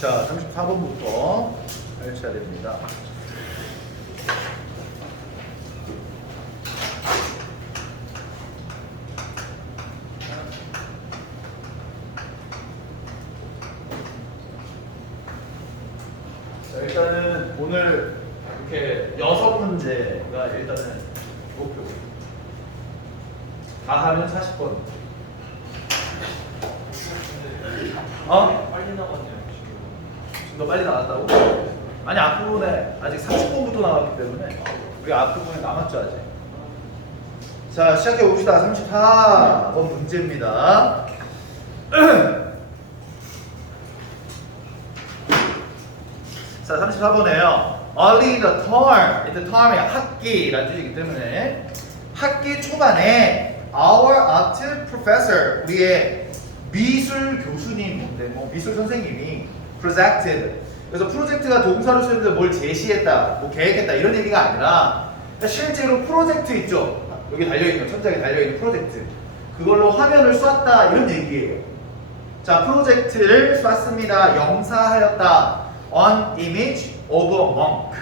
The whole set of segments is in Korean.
자, 34번부터 펼쳐야 됩니다. 자, 일단은 오늘 이렇게 6문제가 일단은 목표. 다 하면 40번. 빨리 나갔네요 좀 더 빨리 나왔다고? 아니 앞부분에 아직 30번부터 나왔기 때문에 우리 앞부분에 남았죠 아직. 자, 시작해 봅시다. 34번 문제입니다. 자, 34번에요. Early the term, the term이 학기라는 뜻이기 때문에 학기 초반에 our art professor, 우리의 미술 교수님인데 뭐 미술 선생님이 projected, 그래서 프로젝트가 동사로 쓰는데 뭘 제시했다, 뭐 계획했다 이런 얘기가 아니라 실제로 프로젝트 있죠. 여기 달려있는 천장에 달려있는 프로젝트, 그걸로 화면을 쐈다 이런 얘기예요. 자, 프로젝트를 쐈습니다. 영사하였다. On image of a monk.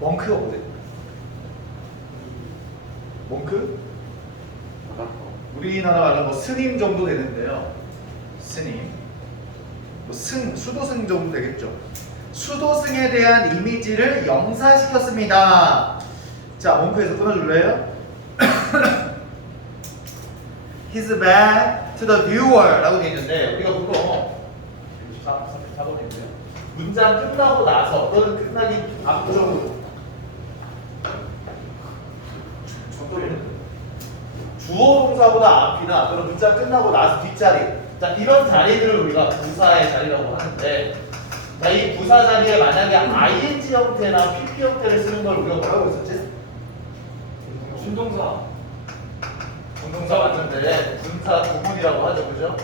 멍크가 뭐지? 멍크? 우리나라 말로 뭐 스님 정도 되는데요. 스님. 뭐 수도승 정도 되겠죠. 수도승에 대한 이미지를 영사시켰습니다. 자, 멍크에서 끊어줄래요? His back to the viewer 라고 되어 있는데 우리가 보통 34번인데요. 문장 끝나고 나서 또는 끝나기 앞쪽으로 주어 동사보다 앞이나 또는 문장 끝나고 나서 뒷자리, 자 이런 자리들을 우리가 부사의 자리라고 하는데, 자 이 부사 자리에 만약에 ing 형태나 pp 형태를 쓰는 걸 우리가 뭐라고 했었지? 준동사 분동사 맞는데 분사 구문이라고 하죠, 그죠?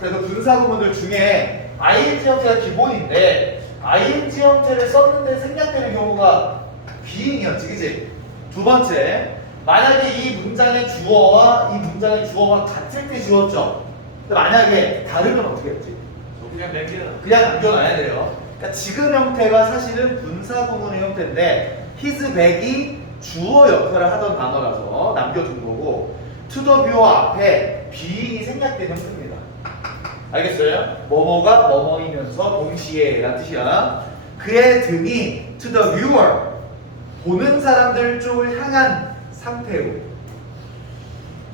그래서 분사 구문들 중에 ing 형태가 기본인데 ing 형태를 썼는데 생략되는 경우가 being이었지, 그지? 두 번째, 만약에 이 문장의 주어와 이 문장의 주어가 같을 때 지웠죠. 근데 만약에 다르면 어떻게 했지? 그냥 그냥 남겨놔야 돼요. 그러니까 지금 형태가 사실은 분사 구문의 형태인데 his back이 주어 역할을 하던 단어라서 남겨둔 거고, to the viewer 앞에 being이 생략된 형태입니다. 알겠어요? 뭐뭐가 뭐뭐이면서 동시에 라는 뜻이야. 그의 등이 to the viewer, 보는 사람들 쪽을 향한 상태로.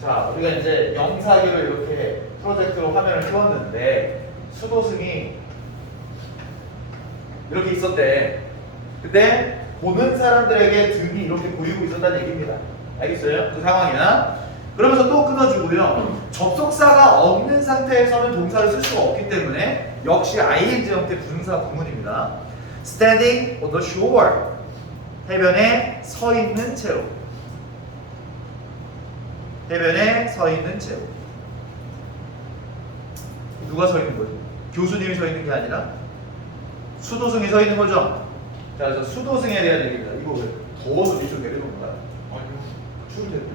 자, 우리가 이제 영사기로 이렇게 프로젝트로 화면을 띄웠는데 수도승이 이렇게 있었대. 근데 보는 사람들에게 등이 이렇게 보이고 있었다는 얘기입니다. 알겠어요? 그 상황이야. 그러면서 또 끊어주고요. 접속사가 없는 상태에서는 동사를 쓸 수가 없기 때문에 역시 ing 형태 분사 구문입니다. Standing on the shore, 해변에 서 있는 채로. 해변에 서 있는 채로. 누가 서 있는 거죠? 교수님이 서 있는 게 아니라 수도승이 서 있는 거죠? 자, 그래서 수도승에 대한 얘기입니다. 이거 왜 더워서 밑으로 내려놓은 거야? 아니요 추울 때문에.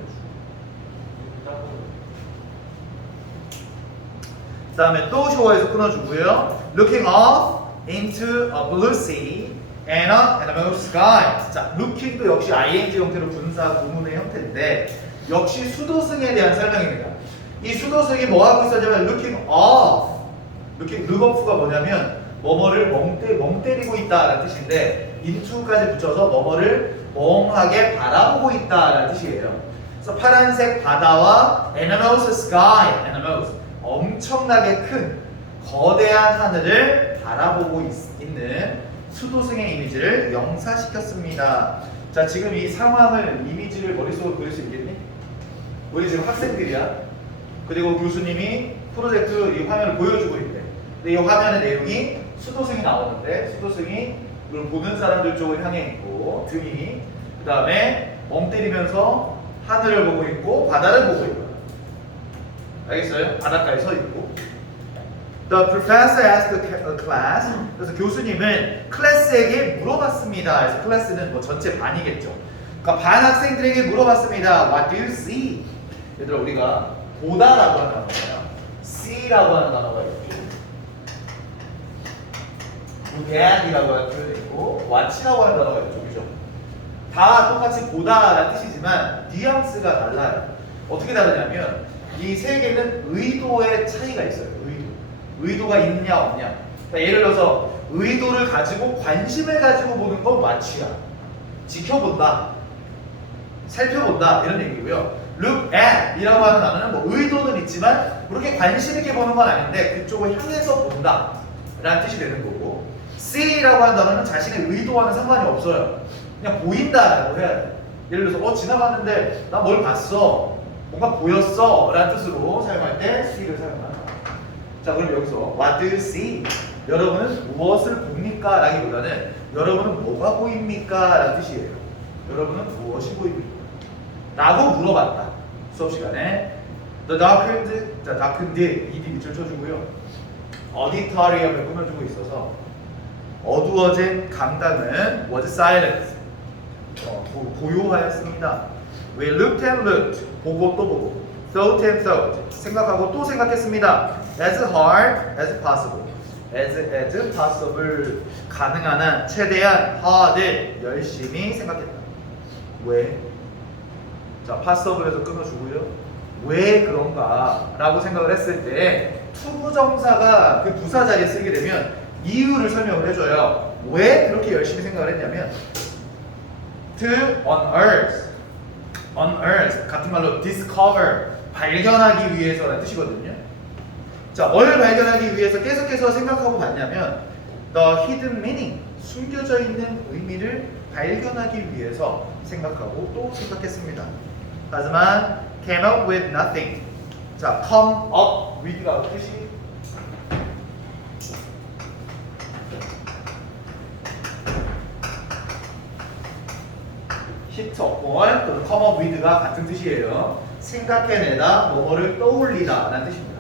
그 다음에 또 쇼어에서 끊어주고요. Looking off into a blue sea and a blue sky. 자, looking도 역시 ing 형태로 분사 구문의 형태인데 역시 수도승에 대한 설명입니다. 이 수도승이 뭐 하고 있었냐면 looking off. look off가 뭐냐면 뭐뭐를 멍 때리고 있다라는 뜻인데 into까지 붙여서 뭐뭐를 멍하게 바라보고 있다라는 뜻이에요. 그래서 파란색 바다와 enormous sky, enormous, 엄청나게 큰 거대한 하늘을 바라보고 있는 수도승의 이미지를 영사시켰습니다. 자, 지금 이 상황을, 이미지를 머릿속으로 그릴 수 있겠니? 우리 지금 학생들이야. 그리고 교수님이 프로젝트 이 화면을 보여주고 있대. 근데 이 화면의 내용이 수도승이 나오는데 수도승이 이걸 보는 사람들 쪽을 향해 있고 등이, 그 다음에 멍 때리면서 하늘을 보고 있고 바다를 보고 있고. 알겠어요? 바닷가에 서 있고. The professor asked the class. 그래서 교수님은 클래스에게 물어봤습니다. 그래서 클래스는 뭐 전체 반이겠죠. 그러니까 반 학생들에게 물어봤습니다. What do you see? 얘들아, 우리가 보다라고 하는 단어예요. see라고 하는 단어가 있죠. look at이라고 하는 표현이 있고 watch라고 하는 단어가 있죠. 그죠? 다 똑같이 보다라는 뜻이지만 뉘앙스가 달라요. 어떻게 다르냐면 이 세 개는 의도의 차이가 있어요. 의도가 있냐 없냐. 그러니까 예를 들어서 의도를 가지고 관심을 가지고 보는 건 watch야. 지켜본다, 살펴본다 이런 얘기고요. look at 이라고 하는 단어는 뭐 의도는 있지만 그렇게 관심 있게 보는 건 아닌데 그쪽을 향해서 본다 라는 뜻이 되는 거고, see라고 하는 단어는 자신의 의도와는 상관이 없어요. 그냥 보인다라고 해야 돼. 예를 들어서 지나갔는데 나 뭘 봤어, 뭔가 보였어 라는 뜻으로 사용할 때 see를 사용한다. 자, 그럼 여기서 what do you see? 여러분은 무엇을 봅니까? 라기보다는 여러분은 뭐가 보입니까? 라는 뜻이에요. 여러분은 무엇이 보입니까? 라고 물어봤다. 수업 시간에 The darkened ED 밑줄 쳐주고요. auditorium을 꾸며주고 있어서 어두워진 강당은 was silent. 고요하였습니다. We looked and looked. 보고 또 보고. Thought and thought. 생각하고 또 생각했습니다. As hard as possible. as possible. 가능한 한 최대한 hard. 열심히 생각했다. 왜? 자, passible에서 끊어주고요. 왜 그런가? 라고 생각을 했을 때 투부정사가 그 부사 자리에 쓰게 되면 이유를 설명을 해줘요. 왜 그렇게 열심히 생각을 했냐면 to unearth 같은 말로 discover 발견하기 위해서라는 뜻이거든요. 자, 뭘 발견하기 위해서 계속해서 생각하고 봤냐면 the hidden meaning 숨겨져 있는 의미를 발견하기 위해서 생각하고 또 생각했습니다. 하지만 came up with nothing. 자, come up with가 뜻이 hit upon 또는 come up with가 같은 뜻이에요. 생각해내다, 뭐를 떠올리다 라는 뜻입니다.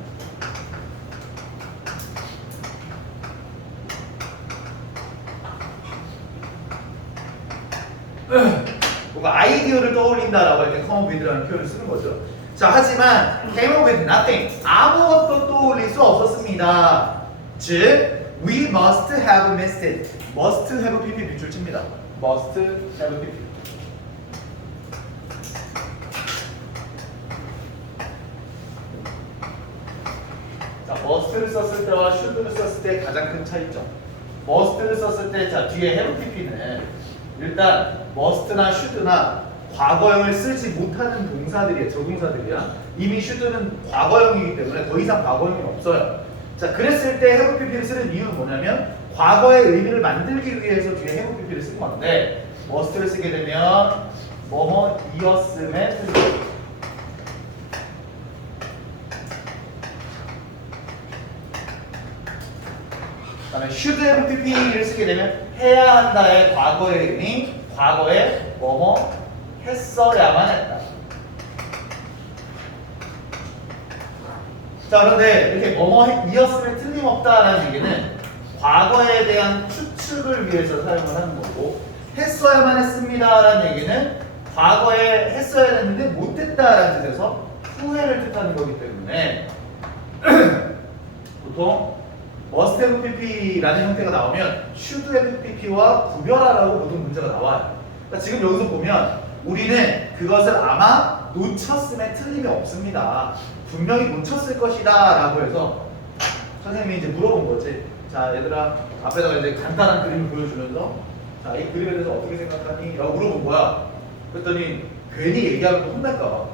뭔가 아이디어를 떠올린다라고 할 때 come up with라는 표현을 쓰는 거죠. 자, 하지만 came up with nothing. 아무것도 떠올릴 수 없었습니다. 즉, we must have missed it. must have pp 밑줄 칩니다. must have pp. 자, must를 썼을 때와 should를 썼을 때 가장 큰 차이점. must를 썼을 때 자, 뒤에 have pp는 일단 must나 should나 과거형을 쓰지 못하는 동사들이에요. 적응사들이야. 이미 should는 과거형이기 때문에 더 이상 과거형이 없어요. 자, 그랬을 때 have pp를 쓰는 이유는 뭐냐면 과거의 의미를 만들기 위해서 뒤에 have pp를 쓴 건데 must를 쓰게 되면 뭐뭐이었음에 쓰죠. 그다음에 should have pp를 쓰게 되면 해야 한다의 과거의 의미, 과거에 뭐뭐 했어야만 했다. 자, 그런데 이렇게 뭐뭐이었음에 틀림없다라는 얘기는 과거에 대한 추측을 위해서 사용을 하는 거고, 했어야만 했습니다라는 얘기는 과거에 했어야 했는데 못했다라는 뜻에서 후회를 뜻하는 거기 때문에 보통 must have pp라는 형태가 나오면 should have pp와 구별하라고 보통 문제가 나와요. 그러니까 지금 여기서 보면 우리는 그것을 아마 놓쳤음에 틀림이 없습니다. 분명히 놓쳤을 것이다 라고 해서 선생님이 이제 물어본 거지. 자, 얘들아, 앞에다가 이제 간단한 그림을 보여주면서 자, 이 그림에 대해서 어떻게 생각하니? 라고 물어본 거야. 그랬더니 괜히 얘기하면 또 혼날까 봐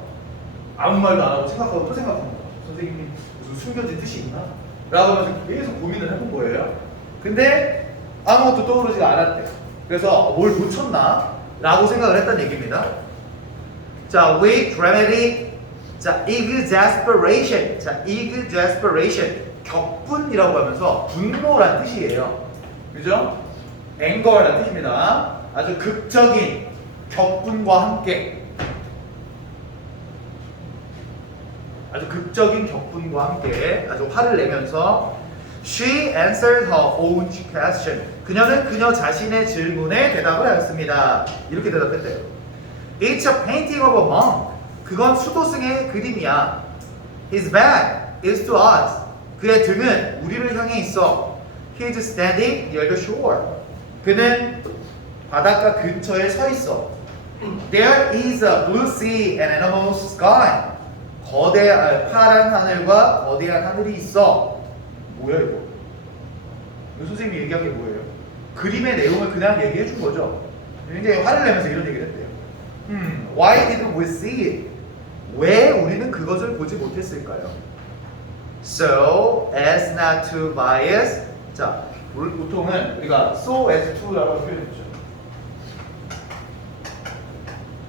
아무 말도 안 하고 생각하고 또 생각하는 거야. 선생님이 무슨 숨겨진 뜻이 있나? 라고 하면서 계속 고민을 해본 거예요. 근데 아무것도 떠오르지가 않았대. 그래서 뭘 놓쳤나? 라고 생각을 했다는 얘기입니다. 자, with dramatic, 자, exasperation. 자, exasperation. 격분이라고 하면서 분노란 뜻이에요. 그죠? anger란 뜻입니다. 아주 극적인 격분과 함께. 아주 극적인 격분과 함께 아주 화를 내면서 She answered her own question. 그녀는 그녀 자신의 질문에 대답을 하였습니다. 이렇게 대답했대요. It's a painting of a monk. 그건 수도승의 그림이야. His back is to us. 그의 등은 우리를 향해 있어. He is standing near the shore. 그는 바닷가 근처에 서 있어. There is a blue sea and enormous sky. 파란 하늘과 거대한 하늘이 있어. 뭐야 이거? 이거 선생님이 얘기한 게 뭐예요? 그림의 내용을 그냥 얘기해 준 거죠. 굉장히 화를 내면서 이런 얘기를 했대요. Why didn't we see it? 왜 우리는 그것을 보지 못했을까요? So as not to bias. 자, 보통은 우리가 so as to라고 표현했죠.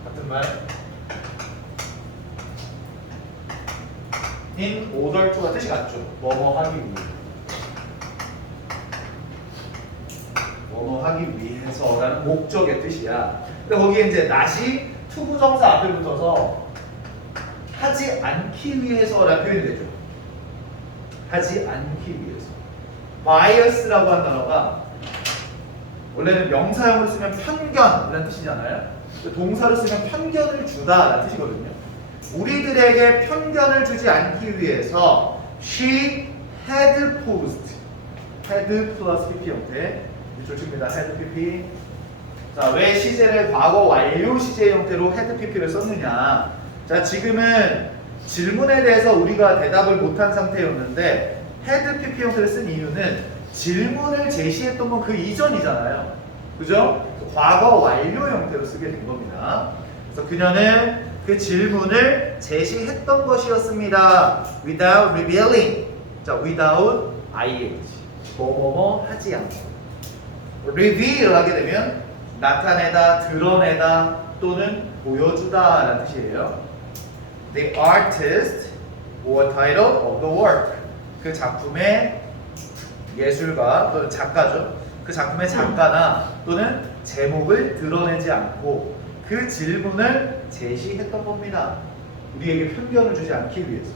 같은 말. in order to가 뜻이 같죠. 뭐뭐 하기 위해. 뭐뭐 하기 위해서라는 목적의 뜻이야. 근데 거기에 이제 not이 투부정사 앞에 붙어서 하지 않기 위해서라는 표현이 되죠. 하지 않기 위해서. bias라고 한 단어가 원래는 명사형으로 쓰면 편견이라는 뜻이잖아요. 동사로 쓰면 편견을 주다라는 뜻이거든요. 우리들에게 편견을 주지 않기 위해서 she had posed. had 플러스 pp 형태. 좋습니다. had pp. 자, 왜 시제를 과거 완료 시제 형태로 had pp를 썼느냐? 자, 지금은 질문에 대해서 우리가 대답을 못한 상태였는데 had pp 형태를 쓴 이유는 질문을 제시했던 건 그 이전이잖아요. 그죠? 과거 완료 형태로 쓰게 된 겁니다. 그래서 그녀는 그 질문을 제시했던 것이었습니다. without revealing. 자, without ing. 뭐뭐뭐 하지 않고. reveal 하게 되면 나타내다, 드러내다 또는 보여주다 라는 뜻이에요. The artist or title of the work. 그 작품의 예술가 또는 작가죠. 그 작품의 작가나 또는 제목을 드러내지 않고 그 질문을 제시했던 겁니다. 우리에게 편견을 주지 않기 위해서.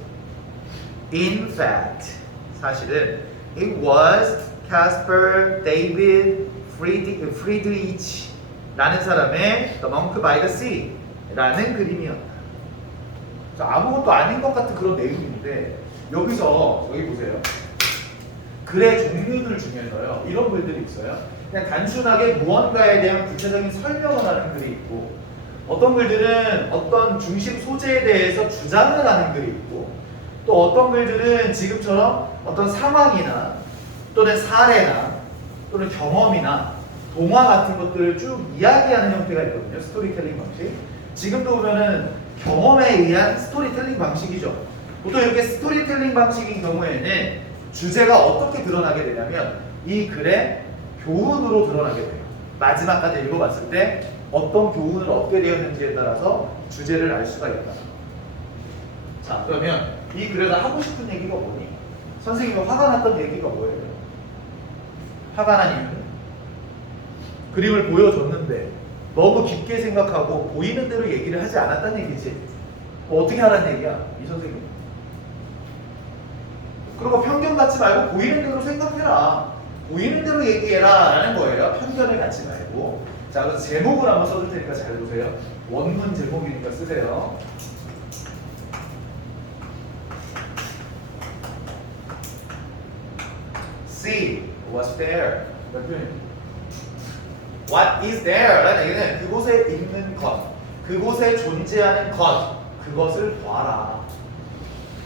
In fact, 사실은 it was Caspar David Friedrich 라는 사람의 The Monk by the Sea 라는 그림이었다. 아무것도 아닌 것 같은 그런 내용인데 여기서 여기 보세요. 글의 종류들 중에서요 이런 글들이 있어요. 그냥 단순하게 무언가에 대한 구체적인 설명을 하는 글이 있고, 어떤 글들은 어떤 중심 소재에 대해서 주장을 하는 글이 있고, 또 어떤 글들은 지금처럼 어떤 상황이나 또는 사례나 또는 경험이나 동화 같은 것들을 쭉 이야기하는 형태가 있거든요. 스토리텔링 방식. 지금도 보면은 경험에 의한 스토리텔링 방식이죠. 보통 이렇게 스토리텔링 방식인 경우에는 주제가 어떻게 드러나게 되냐면 이 글의 교훈으로 드러나게 돼요. 마지막까지 읽어봤을 때 어떤 교훈을 얻게 되었는지에 따라서 주제를 알 수가 있다. 자, 그러면 이 글에서 하고 싶은 얘기가 뭐니? 선생님이 화가 났던 얘기가 뭐예요? 화가 난 이유는 그림을 보여줬는데 너무 깊게 생각하고 보이는 대로 얘기를 하지 않았다는 얘기지. 어떻게 하라는 얘기야? 이 선생님. 그리고 편견 갖지 말고 보이는 대로 생각해라. 보이는 대로 얘기해라 라는 거예요. 편견을 갖지 말고. 자, 그래서 제목을 한번 써줄 테니까 잘 보세요. 원문 제목이니까 쓰세요. See what's there. What is there? 라는 얘기는 그곳에 있는 것, 그곳에 존재하는 것, 그것을 봐라.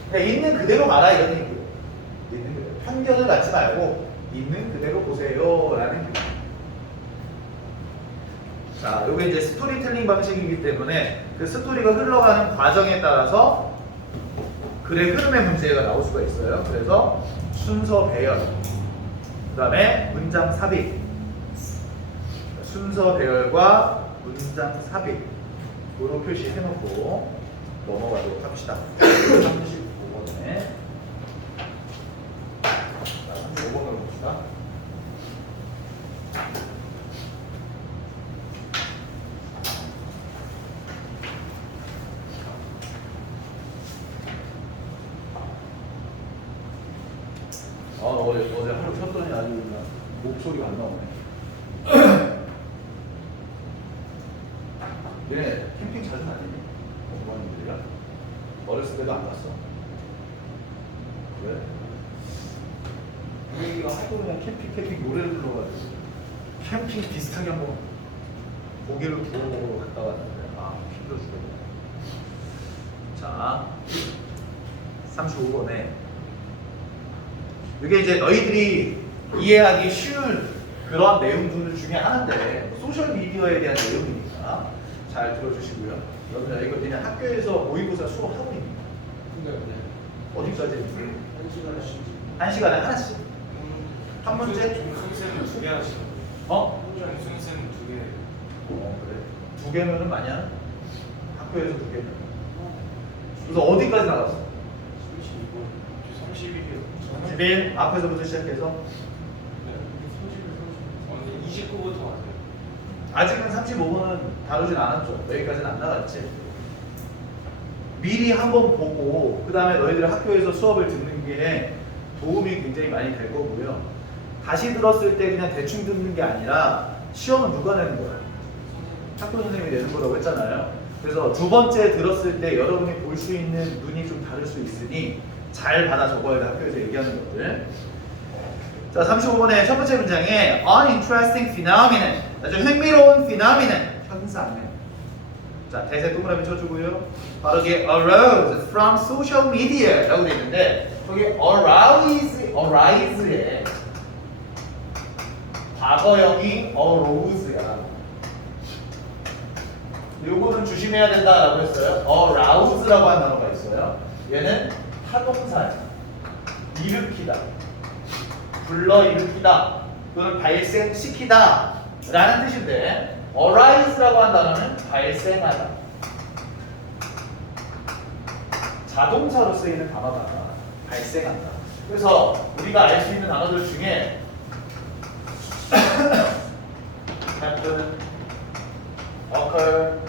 그러니까 있는 그대로 봐라 이런 얘기예요. 있는 그대로. 편견을 갖지 말고 있는 그대로 보세요 라는 얘기. 자, 요게 이제 스토리텔링 방식이기 때문에 그 스토리가 흘러가는 과정에 따라서 글의 흐름의 문제가 나올 수가 있어요. 그래서 순서 배열, 그 다음에 문장 삽입, 순서 배열과 문장 삽입 으로 표시해놓고 넘어가도록 합시다. 35번에 35번으로 봅시다. 어제 하루 쳤더니 아주 그냥 목소리가 안 나오네. 얘네 캠핑 자주 다니니? 부모님들이랑? 어렸을 때도 안 갔어? 왜? 우리가 하도 그냥 캠핑 노래를 불러가지고 캠핑 비슷하게 한번 고기를 구워 먹으러 갔다 왔는데 아 힘들어 죽겠네. 자 35번에 이게 이제 너희들이 이해하기 쉬운 그런 내용들 중에 하나인데 소셜 미디어에 대한 내용이니까 잘 들어주시고요. 여러분 이거 그냥 학교에서 모의고사 수업하고 있습니다. 어디까지? 1시간에 하나씩. 한 문제? 중생은 2개 하시죠. 어? 중생은 2개. 그래. 2개면은 많이 하나? 학교에서 2개면. 그래서 어디까지 나갔어? 32번. 31 앞에서부터 시작해서 29부터 왔어요. 아직은 35번은 다루진 않았죠. 여기까지는 안 나갔지. 미리 한번 보고 그 다음에 너희들 학교에서 수업을 듣는 게 도움이 굉장히 많이 될 거고요. 다시 들었을 때 그냥 대충 듣는 게 아니라 시험은 누가 내는 거야? 학교 선생님이 내는 거라고 했잖아요. 그래서 두 번째 들었을 때 여러분이 볼 수 있는 눈이 좀 다를 수 있으니 잘 받아 적어야 돼. 학교에서 얘기하는 것들. 자, 35번의 첫 번째 문장에 uninteresting phenomenon, 아주 흥미로운 phenomenon, 현상은. 자, 대세 동그라미 쳐주고요. 바로 이게 arose from social media라고 되어 있는데 저기 arise의 과거형이 arose야. 요거는 조심해야 된다라고 했어요. arouse라고 한 단어가 있어요. 얘는 타동사야. 일으키다. 불러일으키다 또는 발생시키다 라는 뜻인데 arise라고 한 단어는 발생하다 자동사로 쓰이는 단어다. 발생한다. 그래서 우리가 알 수 있는 단어들 중에 happen, occur,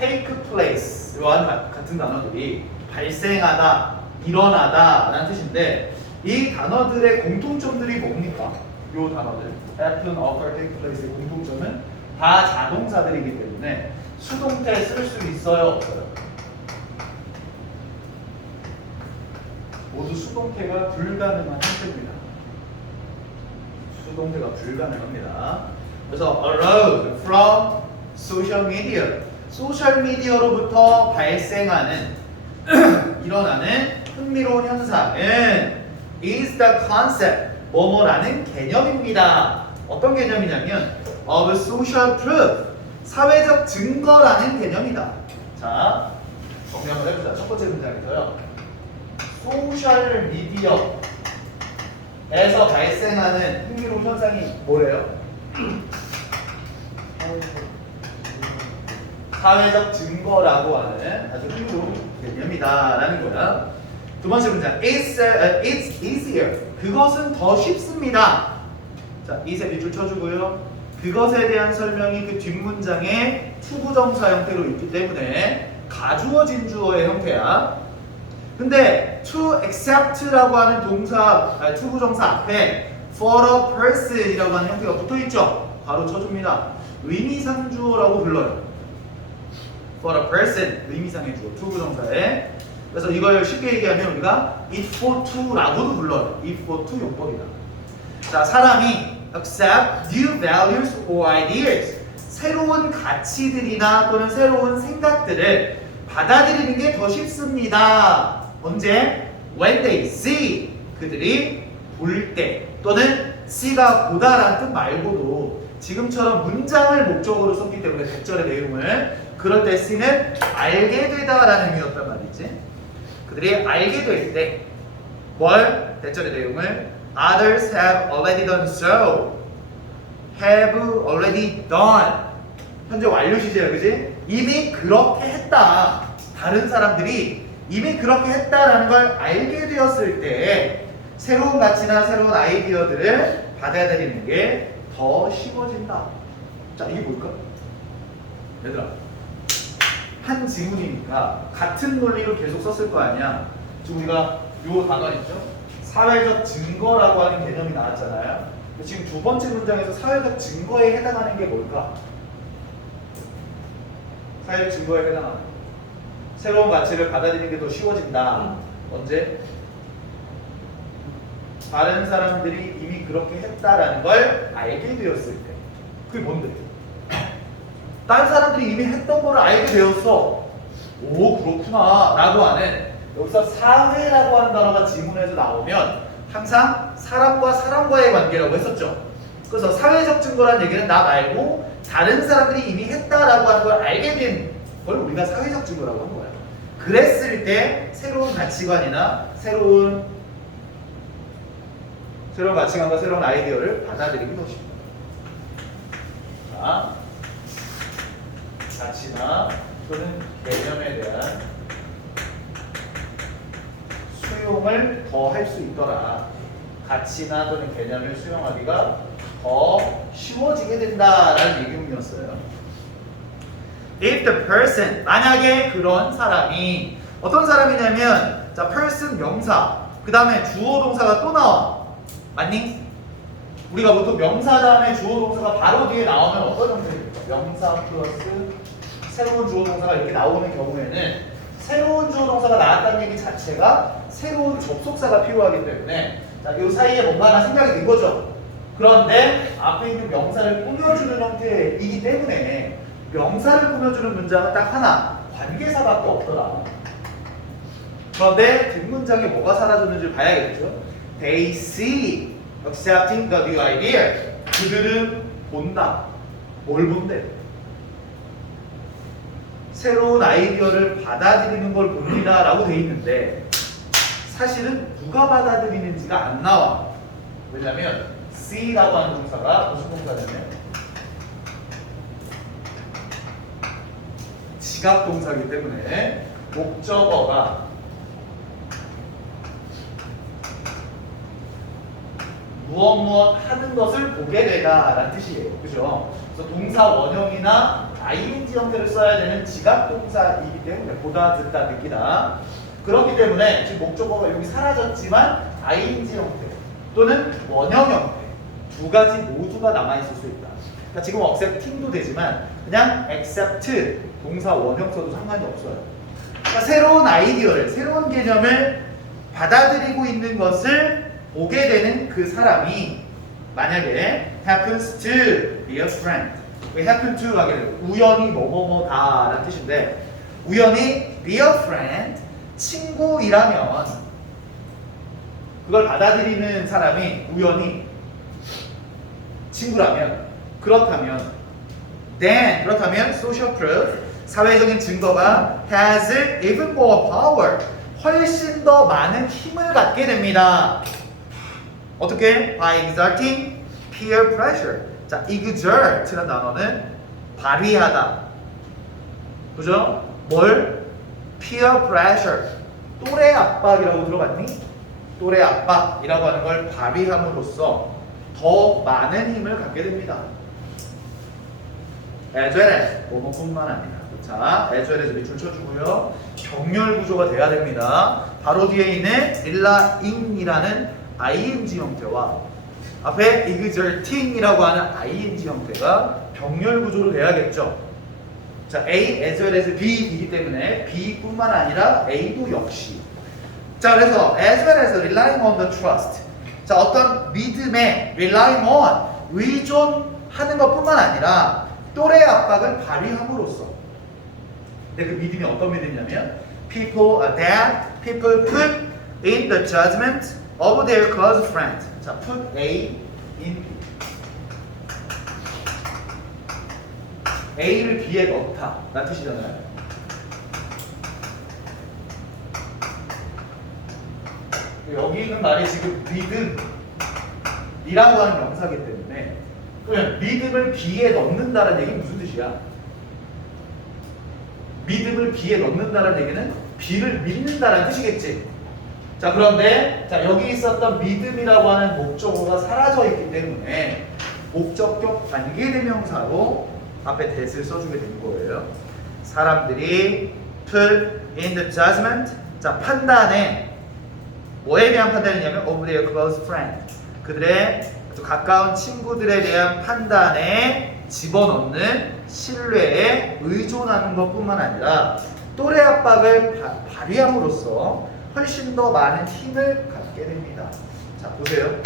take place 이와 같은 단어들이 발생하다 일어나다 라는 뜻인데 이 단어들의 공통점들이 뭡니까? 이 단어들 happen, occur, take place의 공통점은 다 자동사들이기 때문에 수동태 쓸 수 있어요? 없어요? 모두 수동태가 불가능한 형태입니다. 수동태가 불가능합니다. 그래서 arose from social media 소셜미디어로부터 발생하는 일어나는 흥미로운 현상은 is the concept 뭐뭐라는 개념입니다. 어떤 개념이냐면 of social proof 사회적 증거라는 개념이다. 자, 정리 한번 해보자. 첫 번째 문장에서요. 소셜 미디어에서 발생하는 흥미로운 현상이 뭐래요? 사회적 증거라고 하는 아주 흥미로운 개념이다라는 거야. 두 번째 문장, it's easier. 그것은 더 쉽습니다. 자, it에 밑줄 쳐주고요. 그것에 대한 설명이 그 뒷문장의 투부정사 형태로 있기 때문에 가주어진 주어의 형태야. 근데 to accept라고 하는 동사, 투부정사 앞에 for a person이라고 하는 형태가 붙어있죠. 바로 쳐줍니다. 의미상주어라고 불러요. for a person, 의미상의 주어, 투부정사에. 그래서 이걸 쉽게 얘기하면 우리가 it for to라고도 불러요. it for to 용법이다. 자, 사람이 accept new values or ideas, 새로운 가치들이나 또는 새로운 생각들을 받아들이는 게 더 쉽습니다. 언제? When they see, 그들이 볼 때, 또는 see가 보다라는 뜻 말고도 지금처럼 문장을 목적으로 썼기 때문에 대절의 내용을 그럴 때 see는 알게 되다라는 의미였단 말이지. 그들이 알게 될 때 뭘? 대절의 내용을 others have already done so, have already done 현재 완료 시제야, 그지? 이미 그렇게 했다. 다른 사람들이 이미 그렇게 했다라는 걸 알게 되었을 때 새로운 가치나 새로운 아이디어들을 받아들이는 게 더 쉬워진다. 자, 이게 뭘까? 얘들아, 한 지문이니까 같은 논리로 계속 썼을 거 아니야. 지금 우리가 요 단어 있죠? 사회적 증거라고 하는 개념이 나왔잖아요. 지금 두 번째 문장에서 사회적 증거에 해당하는 게 뭘까? 사회적 증거에 해당하는 새로운 가치를 받아들이는 게 더 쉬워진다. 언제? 다른 사람들이 이미 그렇게 했다라는 걸 알게 되었을 때. 그게 뭔데? 다른 사람들이 이미 했던 거를 알게 되었어. 오, 그렇구나 라고 하는, 여기서 사회라고 하는 단어가 지문에서 나오면 항상 사람과 사람과의 관계라고 했었죠. 그래서 사회적 증거란 얘기는 나 말고 다른 사람들이 이미 했다라고 하는 걸 알게 된 걸 우리가 사회적 증거라고 한 거야. 그랬을 때 새로운 가치관이나 새로운 가치관과 새로운 아이디어를 받아들이기 더 쉽다. 자, 가치나 또는 개념에 대한 수용을 더 할 수 있더라. 가치나 또는 개념을 수용하기가 더 쉬워지게 된다라는 얘기문이었어요. If the person, 만약에 그런 사람이, 어떤 사람이냐면, 자, person 명사, 그 다음에 주어 동사가 또 나와. 맞니? 우리가 보통 명사 다음에 주어 동사가 바로 뒤에 나오면 어떤 형태일까? 명사 플러스 새로운 주어 동사가 이렇게 나오는 경우에는 새로운 주어 동사가 나왔다는 얘기 자체가 새로운 접속사가 필요하기 때문에, 자, 이 사이에 뭔가 하나 생각이 든 거죠. 그런데 앞에 있는 명사를 꾸며주는 형태이기 때문에 명사를 꾸며주는 문장은 딱 하나, 관계사밖에 없더라. 그런데 뒷문장에 뭐가 사라졌는지 봐야겠죠. They see accepting the new idea. 그들은 본다. 뭘 본대? 새로운 아이디어를 받아들이는 걸 봅니다 라고 돼 있는데 사실은 누가 받아들이는지가 안 나와. 왜냐면 see라고 하는 동사가 무슨 동사냐면 지각 동사이기 때문에 목적어가 무엇 하는 것을 보게 되다 라는 뜻이에요. 그죠? 그래서 동사 원형이나 ing 형태를 써야 되는 지각 동사이기 때문에 보다, 듣다, 느끼다. 그렇기 때문에 지금 목적어가 여기 사라졌지만 ing 형태 또는 원형 형태 두 가지 모두가 남아있을 수 있다. 그러니까 지금 accepting도 되지만 그냥 accept 동사 원형 써도 상관이 없어요. 그러니까 새로운 아이디어를, 새로운 개념을 받아들이고 있는 것을 보게 되는 그 사람이 만약에 happens to be a friend. 왜 happen to 하게 되고 우연히 뭐뭐뭐다 라는 뜻인데 우연히 be a friend, 친구이라면 그걸 받아들이는 사람이 우연히 친구라면 그렇다면 social proof, 사회적인 증거가 has even more power, 훨씬 더 많은 힘을 갖게 됩니다. 어떻게? By exerting peer pressure. 자, exert라는 단어는 발휘하다. 그죠? 뭘? peer pressure. 또래 압박이라고 들어봤니? 또래 압박이라고 하는 걸 발휘함으로써 더 많은 힘을 갖게 됩니다. as well as 뭐뭐뿐만 아니라. 자, as well as 밑줄 쳐주고요. 병렬 구조가 돼야 됩니다. 바로 뒤에 있는 relying이라는 ing 형태와 앞에 exerting이라고 하는 ing 형태가 병렬 구조로 돼야겠죠. 자, A as well as B이기 때문에 B뿐만 아니라 A도 역시. 자, 그래서 as well as relying on the trust. 자, 어떤 믿음에 relying on, 의존하는 것뿐만 아니라 또래 압박을 발휘함으로써. 근데 그 믿음이 어떤 믿음이냐면 people put in the judgment of their close friend. 자, put A in B. A를 B에 넣다 라는 뜻이잖아요. 여기 있는 말이 지금 믿음이라고 하는 명사이기 때문에 그러면 믿음을 B에 넣는다는 얘기는 무슨 뜻이야? 믿음을 B에 넣는다는 얘기는 B를 믿는다는 뜻이겠지. 자, 그런데 자, 여기 있었던 믿음이라고 하는 목적어가 사라져 있기 때문에 목적격 관계대명사로 앞에 that을 써주게 된 거예요. 사람들이 put in the judgment. 자, 판단에 뭐에 대한 판단이냐면 of their close friend. 그들의 아주 가까운 친구들에 대한 판단에 집어넣는 신뢰에 의존하는 것뿐만 아니라 또래 압박을 발휘함으로써 훨씬 더 많은 힘을 갖게 됩니다. 자, 보세요.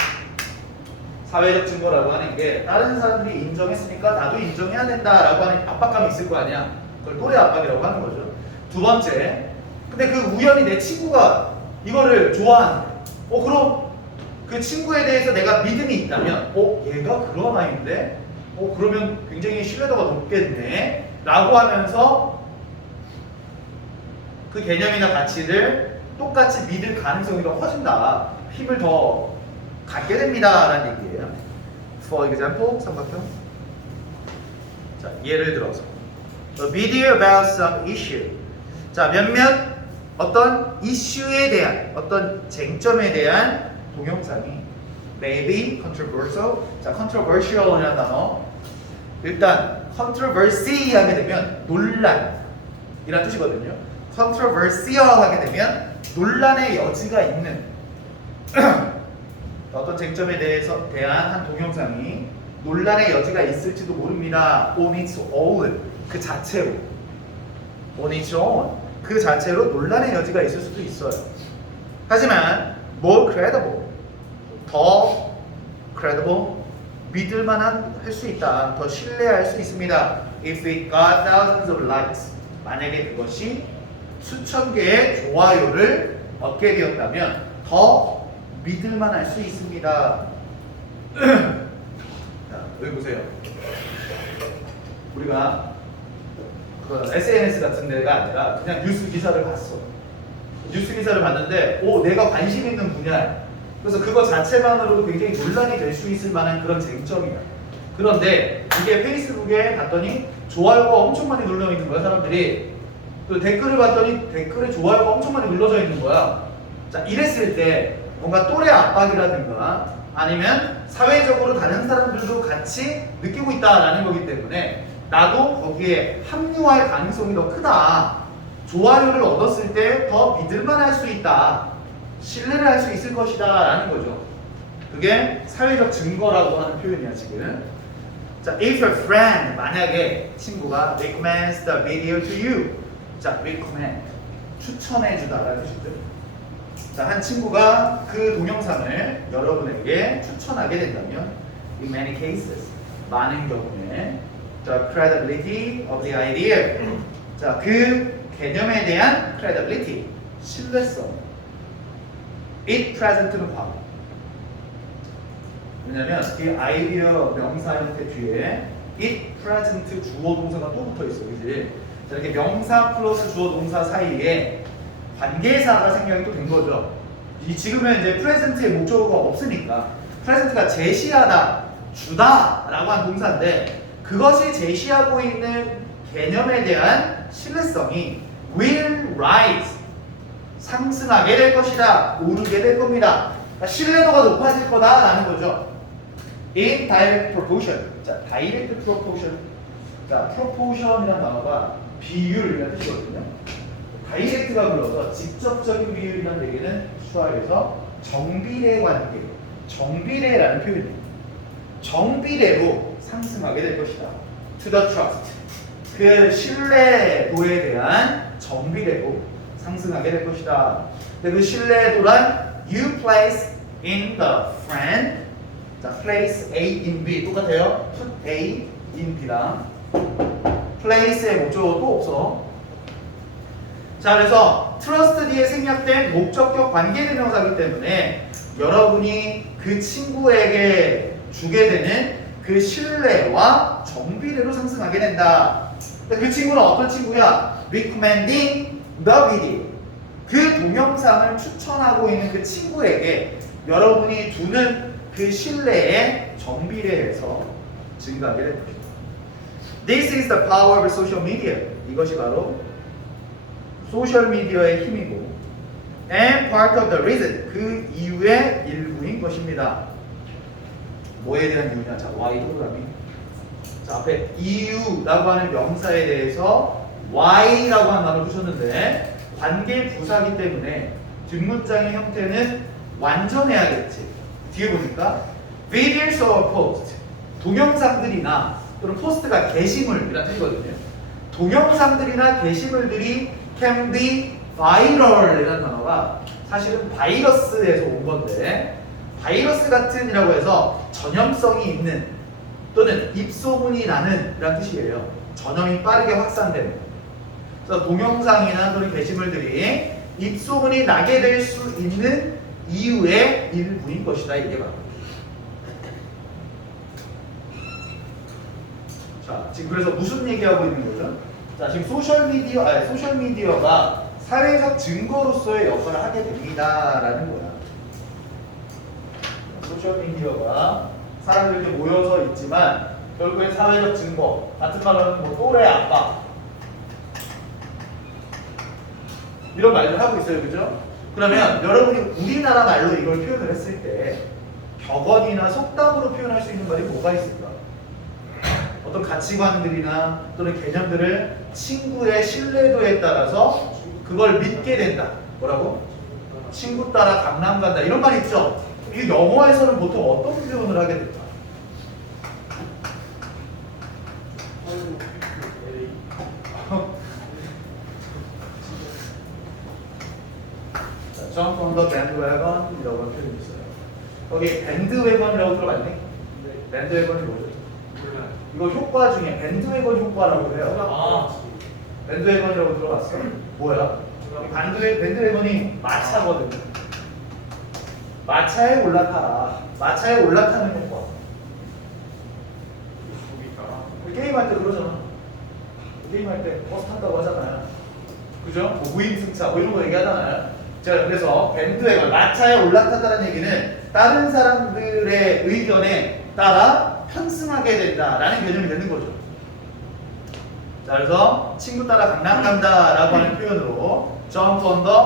사회적 증거라고 하는 게 다른 사람들이 인정했으니까 나도 인정해야 된다라고 하는 압박감이 있을 거 아니야. 그걸 또래 압박이라고 하는 거죠. 두 번째, 근데 그 우연히 내 친구가 이거를 좋아하는데, 그럼 그 친구에 대해서 내가 믿음이 있다면, 얘가 그런 아이인데, 그러면 굉장히 신뢰도가 높겠네, 라고 하면서 그 개념이나 가치를 똑같이 믿을 가능성이 더 커진다. 힘을 더 갖게 됩니다. 라는 얘기예요. For example, 삼각형. 자, 예를 들어서 A video about some issue. 자, 몇몇 어떤 이슈에 대한, 어떤 쟁점에 대한 동영상이 maybe controversial. 자, controversial이라는 단어. 일단 controversy 하게 되면 논란이라는 뜻이거든요. controversial 하게 되면 논란의 여지가 있는 어떤 쟁점에 대한 한 동영상이 논란의 여지가 있을지도 모릅니다. on its own, 그 자체로. on its own, 그 자체로 논란의 여지가 있을 수도 있어요. 하지만 more credible, 더 credible, 믿을만한 할 수 있다, 더 신뢰할 수 있습니다. if it got thousands of likes, 만약에 그것이 수천 개의 좋아요를 얻게 되었다면 더 믿을만할 수 있습니다. 자, 여기 보세요. 우리가 그 SNS 같은 데가 아니라 그냥 뉴스 기사를 봤어. 뉴스 기사를 봤는데, 내가 관심 있는 분야야. 그래서 그거 자체만으로도 굉장히 논란이 될 수 있을 만한 그런 쟁점이야. 그런데 이게 페이스북에 봤더니 좋아요가 엄청 많이 눌러 있는 거야, 사람들이. 또 댓글을 봤더니 댓글에 좋아요가 엄청 많이 눌러져 있는 거야. 자, 이랬을 때 뭔가 또래 압박이라든가 아니면 사회적으로 다른 사람들도 같이 느끼고 있다라는 거기 때문에 나도 거기에 합류할 가능성이 더 크다. 좋아요를 얻었을 때 더 믿을만할 수 있다. 신뢰를 할 수 있을 것이다 라는 거죠. 그게 사회적 증거라고 하는 표현이야 지금. 자, if your friend, 만약에 친구가 recommends the video to you. 자, recommend, 추천해주다라는 뜻이죠. 자, 한 친구가 그 동영상을 여러분에게 추천하게 된다면 in many cases, 많은 경우에 the credibility of the idea. 자, 그 개념에 대한 credibility, 신뢰성. it present는 과거. 왜냐면 이 아이디어 명사 형태 뒤에 it present 주어 동사가 또 붙어 있어, 그지? 자, 이렇게 명사 플러스 주어 동사 사이에 관계사가 생략이 또 된 거죠. 지금은 이제 present의 목적어가 없으니까 present가 제시하다, 주다라고 한 동사인데 그것이 제시하고 있는 개념에 대한 신뢰성이 will rise, 상승하게 될 것이다, 오르게 될 겁니다. 그러니까 신뢰도가 높아질 거다라는 거죠. in direct proportion. 자, direct proportion. 자, proportion이라는 단어가 비율이라는 뜻이거든요. 다이렉트가 불러서 직접적인 비율이라는 얘기는 수학에서 정비례 관계, 정비례라는 표현이에요. 정비례로 상승하게 될 것이다. to the trust. 그 신뢰도에 대한 정비례로 상승하게 될 것이다. 근데 그 신뢰도란 you place in the friend. 자, place A in B 똑같아요. put A in B랑 place의 목적어 또 없어. 자, 그래서 trust 뒤에 생략된 목적격 관계대명사이기 때문에 여러분이 그 친구에게 주게 되는 그 신뢰와 정비례로 상승하게 된다. 그 친구는 어떤 친구야? recommending the video. 그 동영상을 추천하고 있는 그 친구에게 여러분이 두는 그 신뢰의 정비례에서 증가하게 될 것입니다. This is the power of social media. 이것이 바로 소셜미디어의 힘이고 and part of the reason, 그 이유의 일부인 것입니다. 뭐에 대한 이유냐? 자, why 동그라미. 자, 앞에 이유라고 하는 명사에 대해서 why라고 하는 단어를 주셨는데 관계 부사기 때문에 뒷문장의 형태는 완전해야겠지. 뒤에 보니까 videos or post, 동영상들이나 또는 포스트가 게시물이라는 뜻이거든요. 동영상들이나 게시물들이 can be viral이라는 단어가 사실은 바이러스에서 온 건데 바이러스 같은이라고 해서 전염성이 있는 또는 입소문이 나는 이란 뜻이에요. 전염이 빠르게 확산되는. 그래서 동영상이나 또는 게시물들이 입소문이 나게 될 수 있는 이유의 일부인 것이다. 이게 바로. 자, 지금 그래서 무슨 얘기하고 있는 거죠? 자, 지금 소셜미디어가 사회적 증거로서의 역할을 하게 됩니다라는 거야. 소셜미디어가 사람들이 이렇게 모여서 있지만 결국엔 사회적 증거, 같은 말로는 뭐 또래 압박 이런 말들 하고 있어요, 그죠? 그러면 여러분이 우리나라 말로 이걸 표현을 했을 때 격언이나 속담으로 표현할 수 있는 말이 뭐가 있을까? 어떤 가치관들이나 또는 개념들을 친구의 신뢰도에 따라서 그걸 믿게 된다. 뭐라고? 친구 따라 강남 간다. 이런 말 있죠? 이 영어에서는 보통 어떤 표현을 하게 될까? Jump on the bandwagon 이라고 하는 표현이 있어요. 거기 밴드웨건이라고 들어봤니? 밴드웨건이 뭐죠? 몰라요. 이거 효과 중에 밴드웨건 효과라고 해요. 아, 밴드웨건이라고 들어봤어? 뭐야? 밴드웨건이 마차거든요. 마차에 올라타라. 마차에 올라타는 효과. 게임할 때 그러잖아. 게임할 때 버스 탄다고 하잖아요. 그죠? 뭐 무임승차 뭐 이런 거 얘기하잖아요. 자, 그래서 밴드웨건, 마차에 올라탔다는 얘기는 다른 사람들의 의견에 따라 편승하게 된다라는 개념이 되는 거죠. 자, 그래서 친구 따라 강남 간다라고 하는 표현으로 jump on the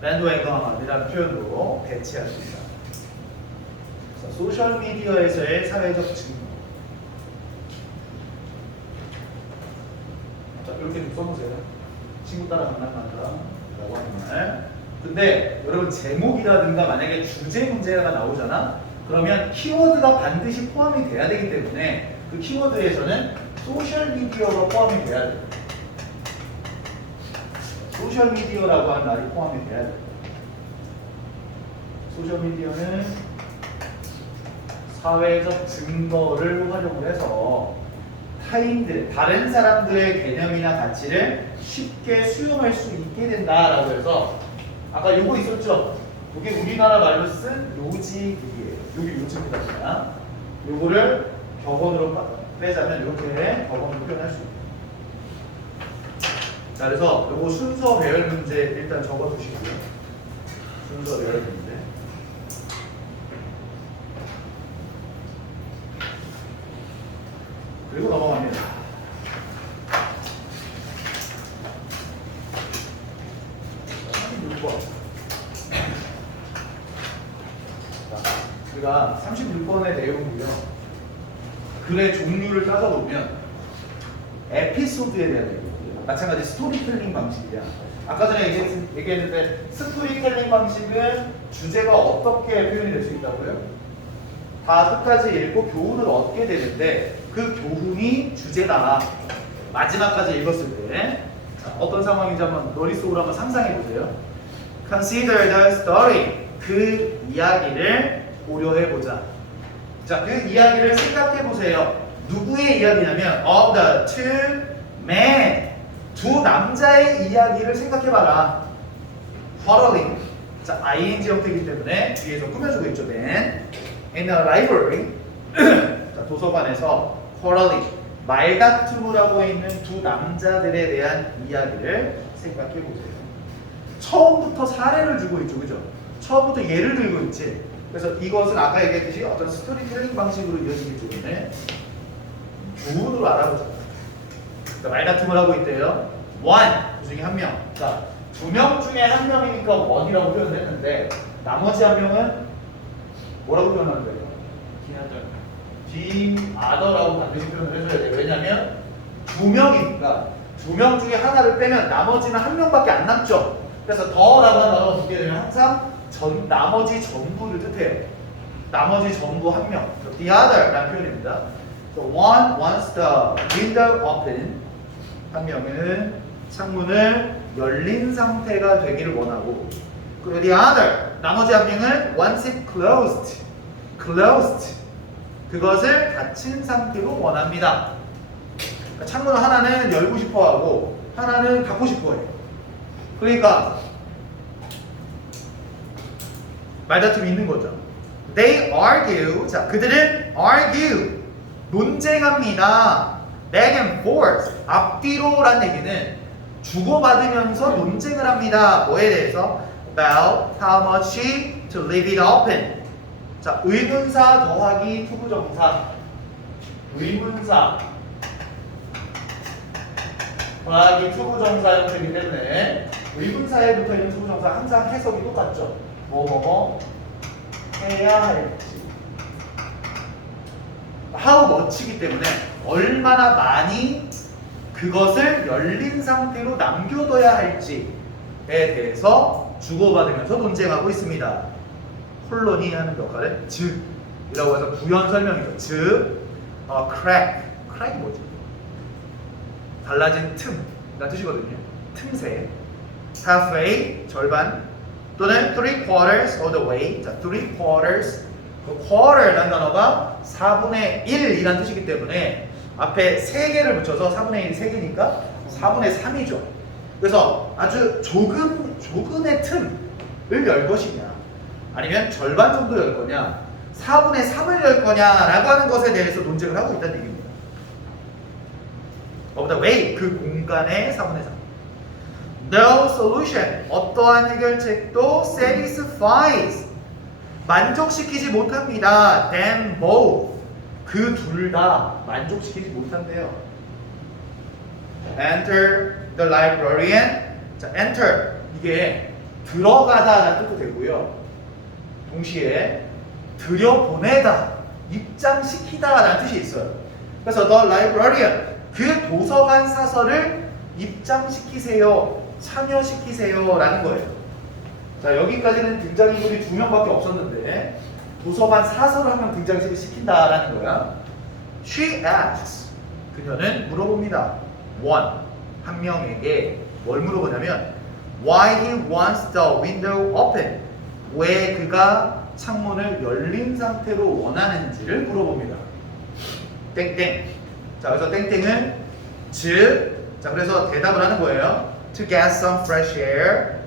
bandwagon이라는 표현으로 대체할 수 있다. 그래서 소셜 미디어에서의 사회적 증거. 자, 이렇게 좀 써보세요. 친구 따라 강남 간다라고 하는 말. 근데 여러분 제목이라든가 만약에 주제 문제가 나오잖아. 그러면 키워드가 반드시 포함이 돼야 되기 때문에 그 키워드에서는 소셜미디어가 포함이 돼야 돼. 소셜미디어라고 하는 말이 포함이 돼야 돼. 소셜미디어는 사회적 증거를 활용을 해서 타인들, 다른 사람들의 개념이나 가치를 쉽게 수용할 수 있게 된다라고 해서 아까 요거 있었죠? 이게 우리나라 말로 쓴 요직이에요. 여기 요직이다. 요거를 격언으로 빼자면 이렇게 격언으로 표현할 수 있어요. 자, 그래서 요거 순서 배열 문제 일단 적어두시고요. 순서 배열 문제. 그리고 넘어갑니다. 우리가 36번의 내용이고요. 글의 종류를 따져보면 에피소드에 대한 얘기고요. 마찬가지 스토리텔링 방식이야. 아까 전에 얘기했는데 스토리텔링 방식은 주제가 어떻게 표현이 될 수 있다고요? 다 끝까지 읽고 교훈을 얻게 되는데 그 교훈이 주제다. 마지막까지 읽었을 때 자, 어떤 상황인지 한번 머릿속으로 한번 상상해 보세요. Consider the story. 그 이야기를 고려해 보자. 자, 그 이야기를 생각해 보세요. 누구의 이야기냐면 of the two men. 두 남자의 이야기를 생각해 봐라. quarreling. 자, ing 형태이기 때문에 뒤에서 꾸며주고 있죠. men. In a library. 자, 도서관에서 quarreling. 말다툼을 하고 있는 두 남자들에 대한 이야기를 생각해 보세요. 처음부터 사례를 주고 있죠. 그죠? 처음부터 예를 들고 있지. 그래서 이것은 아까 얘기했듯이 어떤 스토리텔링 방식으로 이어지기 때문에 교훈으로 알아보자. 그러니까 말다툼을 하고 있대요. one, 그 중에 한 명. 자, 두 명 중에 한 명이니까 one이라고 표현을 했는데 나머지 한 명은 뭐라고 표현하는 거예요? the other라고 반드시 표현을 해줘야 돼요. 왜냐면 두 명이니까 두 명 중에 하나를 빼면 나머지는 한 명밖에 안 남죠. 그래서 더라고 하는 단어가 붙게 되면 항상 나머지 전부를 뜻해요. 나머지 전부 한 명. The other라는 표현입니다. So one wants the window open. 한 명은 창문을 열린 상태가 되기를 원하고, 그리고 the other 나머지 한 명은 wants it closed. closed. 그것을 닫힌 상태로 원합니다. 그러니까 창문을 하나는 열고 싶어 하고 하나는 닫고 싶어 해요. 그러니까 말다툼이 있는 거죠. They argue. 자, 그들은 argue. 논쟁합니다. Back and forth. 앞뒤로란 얘기는 주고받으면서 논쟁을 합니다. 뭐에 대해서? About how much to leave it open. 자, 의문사 더하기 투부정사. 의문사 더하기 투부정사 형태이기 때문에 의문사에 붙어있는 투부정사 항상 해석이 똑같죠. 뭐 해야 할지. how much이기 때문에 얼마나 많이 그것을 열린 상태로 남겨둬야 할지에 대해서 주고받으면서 논쟁하고 있습니다. 콜론이 하는 역할은 즉이라고 해서 부연 설명이죠. 즉, crack이 뭐지? 달라진 틈이라는 뜻이거든요. 틈새. halfway, 절반 또는 3/4 of the way. 자, 3/4. 그 quarter라는 단어가 4분의 1이라는 뜻이기 때문에 앞에 3개를 붙여서 4분의 1이 3개니까 4분의 3이죠. 그래서 아주 조금의 틈을 열 것이냐 아니면 절반 정도 열 거냐 4분의 3을 열 거냐라고 하는 것에 대해서 논쟁을 하고 있다는 얘기입니다. of the way, 그 공간의 4분의 3. No solution, 어떠한 해결책도 satisfies, 만족시키지 못합니다. them both, 그 둘 다 만족시키지 못한대요. Enter the librarian. 자, enter, 이게 들어가다라는 뜻도 되고요. 동시에 들여보내다, 입장시키다라는 뜻이 있어요. 그래서 the librarian, 그 도서관 사설을 입장시키세요, 참여시키세요 라는 거예요. 자, 여기까지는 등장인물이 2명밖에 없었는데 도서관 사설을 한 명 등장시킨다라는 거야. She asks, 그녀는 물어봅니다. 한 명에게 뭘 물어보냐면 Why he wants the window open, 왜 그가 창문을 열린 상태로 원하는지를 물어봅니다. 땡땡. 자, 그래서 땡땡은 자, 그래서 대답을 하는 거예요. To get some fresh air,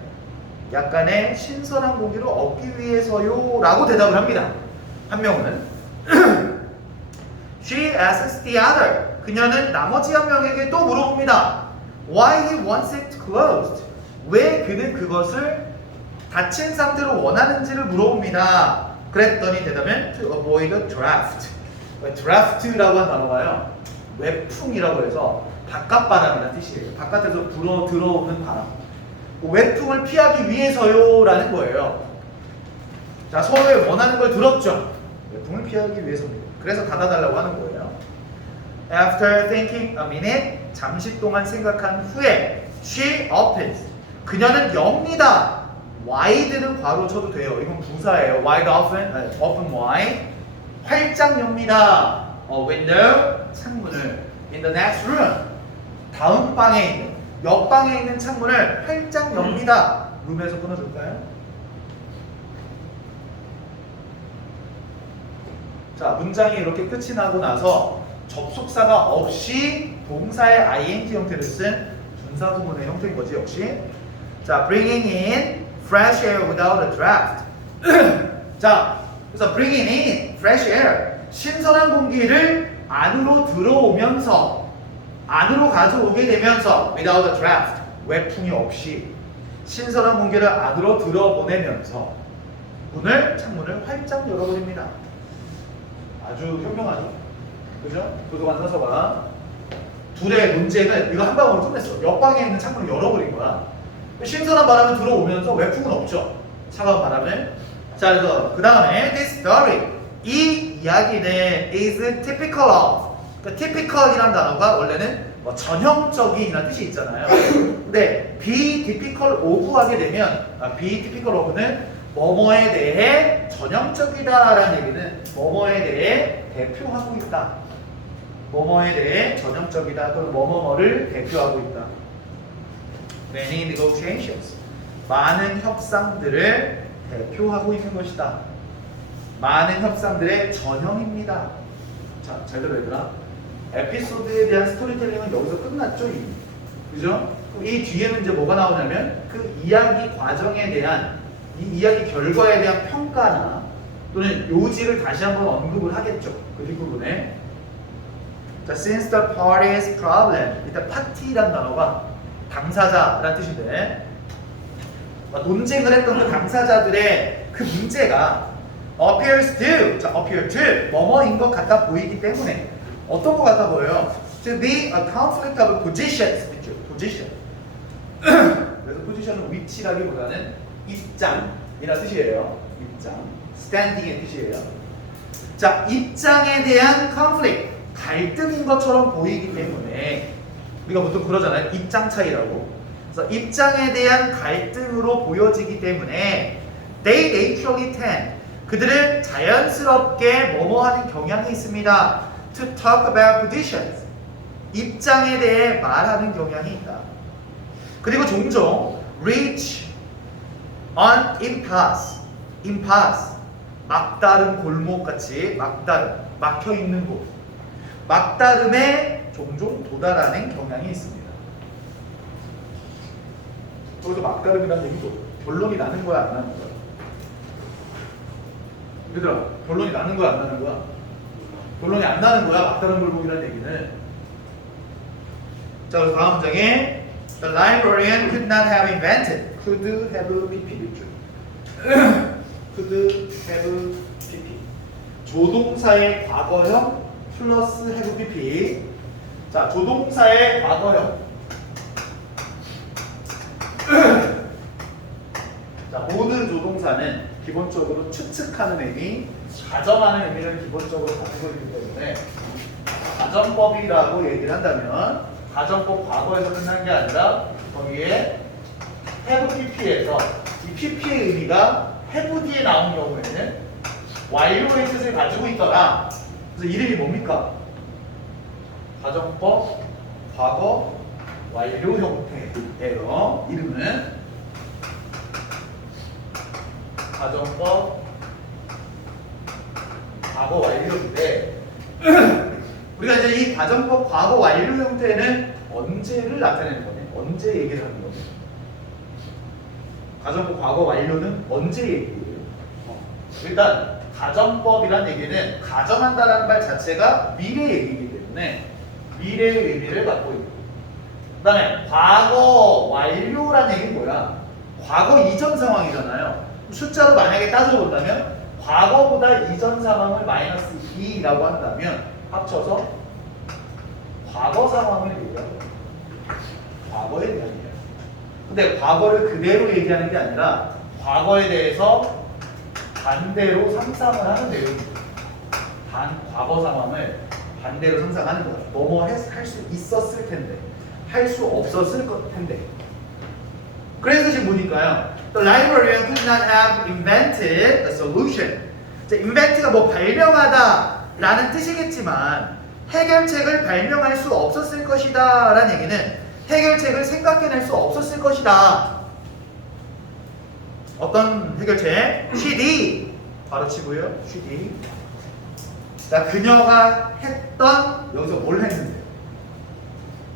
약간의 신선한 공기를 얻기 위해서요 라고 대답을 합니다. 한 명은 She asks the other, 그녀는 나머지 한 명에게 또 물어봅니다. Why he wants it closed, 왜 그는 그것을 닫힌 상태로 원하는지를 물어봅니다. 그랬더니 대답은 to avoid a draft. draft라고 한 단어가요, 외풍이라고 해서 바깥바람이라는 뜻이에요. 바깥에서 들어오는 바람. 외풍을 피하기 위해서요 라는 거예요. 자, 서로의 원하는 걸 들었죠. 외풍을 피하기 위해서입니다. 그래서 닫아달라고 하는 거예요. After thinking a minute, 잠시 동안 생각한 후에 she opens, 그녀는 엽니다. wide는 괄호 쳐도 돼요. 이건 부사예요. wide open wide, 활짝 엽니다. window, 창문을. in the next room, 다음 방에 있는, 옆방에 있는 창문을 활짝 엽니다. 룸에서 끊어줄까요? 자, 문장이 이렇게 끝이 나고 나서 접속사가 없이 동사의 ing 형태를 쓴 분사구문의 형태인 거지, 역시. 자, bringing in fresh air without a draft. 자, 그래서 bringing in fresh air, 신선한 공기를 안으로 들어오면서, 안으로 가져오게 되면서 without a draft, 외풍이 없이 신선한 공기를 안으로 들어보내면서 창문을 활짝 열어버립니다. 아주 현명하죠? 그죠? 도서관 사서가 둘의 논쟁은 이거 한 방으로 끝냈어. 옆방에 있는 창문을 열어버린 거야. 신선한 바람은 들어오면서 외풍은 없죠. 차가운 바람을. 자, 그래서 그 다음에 this story, 이 이야기는 is typical of. 그러니까 typical이라는 단어가 원래는 뭐 전형적인이라는 뜻이 있잖아요. 근데 be typical of 하게 되면 be typical of는 뭐뭐에 대해 전형적이다라는 얘기는 뭐뭐에 대해 대표하고 있다. 뭐뭐에 대해 전형적이다 또는 뭐뭐를 대표하고 있다. Many negotiations, 많은 협상들을 대표하고 있는 것이다. 많은 협상들의 전형입니다. 자, 잘 들어 얘들아. 에피소드에 대한 스토리텔링은 여기서 끝났죠, 이미. 그죠? 이 뒤에는 이제 뭐가 나오냐면 그 이야기 과정에 대한 이 이야기 결과에 대한 평가나 또는 요지를 다시 한번 언급을 하겠죠. 그 뒷부분에. 자, since the party's problem. 일단 파티란 단어가 당사자라는 뜻인데 논쟁을 했던 그 당사자들의 그 문제가 appears to, 자, appear to 뭐뭐인 것 같아 보이기 때문에 어떤 것 같아 보여요? To be a conflict of positions. position. 그래서 포지션은 위치라기보다는 입장이라는 뜻이에요. 입장. standing의 뜻이에요. 자, 입장에 대한 conflict, 갈등인 것처럼 보이기 때문에 우리가 보통 그러잖아요. 입장 차이라고. 그래서 입장에 대한 갈등으로 보여지기 때문에 they naturally tend, 그들은 자연스럽게 뭐뭐 하는 경향이 있습니다. To talk about positions, 입장에 대해 말하는 경향이 있다. 그리고 종종 reach on impasse, 막다른 골목같이 막다름, 막혀있는 곳, 막다름에 종종 도달하는 경향이 있습니다. 여기서 막다름이라는 얘기도 결론이 나는 거야, 안 나는 거야? 얘들아, 결론이 나는 거야, 안 나는 거야? 결론이 안 나는 거야, 막다른 골목이라는 얘기는. 자, 그래서 다음 문장에 The librarian could not have invented. could have pp. could have pp. 조동사의 과거형 플러스 have pp. 자, 조동사의 과거형. 자, 모든 조동사는 기본적으로 추측하는 의미, 가정하는 의미를 기본적으로 가지고 있기 때문에 가정법이라고 얘기를 한다면 가정법 과거에서 끝난 게 아니라 거기에 have pp에서 이 pp의 의미가 have 뒤에 나온 경우에는 완료의 뜻을 가지고 있더라. 그래서 이름이 뭡니까? 가정법 과거 완료 형태예요. 이름은 가정법 과거 완료인데 우리가 이제 이 가정법 과거 완료 형태는 언제를 나타내는 거네? 언제 얘기를 하는 거네? 가정법 과거 완료는 언제 얘기해요? 일단 가정법이란 얘기는 가정한다라는 말 자체가 미래 얘기이기 때문에 미래의 의미를 갖고 있고, 그 다음에 과거 완료란 얘기는 뭐야? 과거 이전 상황이잖아요. 숫자로 만약에 따져본다면 과거보다 이전 상황을 마이너스 2라고 한다면 합쳐서 과거 상황을 얘기하고 과거에 대한 얘기야. 근데 과거를 그대로 얘기하는 게 아니라 과거에 대해서 반대로 상상을 하는 내용이죠. 과거 상황을 반대로 상상하는 거야. 뭐뭐 할 수 있었을 텐데, 할 수 없었을 것 텐데. 그래서 지금 보니까요, The librarian could not have invented a solution. invent가 뭐 발명하다 라는 뜻이겠지만 해결책을 발명할 수 없었을 것이다 라는 얘기는 해결책을 생각해낼 수 없었을 것이다. 어떤 해결책? She did. 바로 치고요. She did. 자, 그녀가 했던, 여기서 뭘 했는데?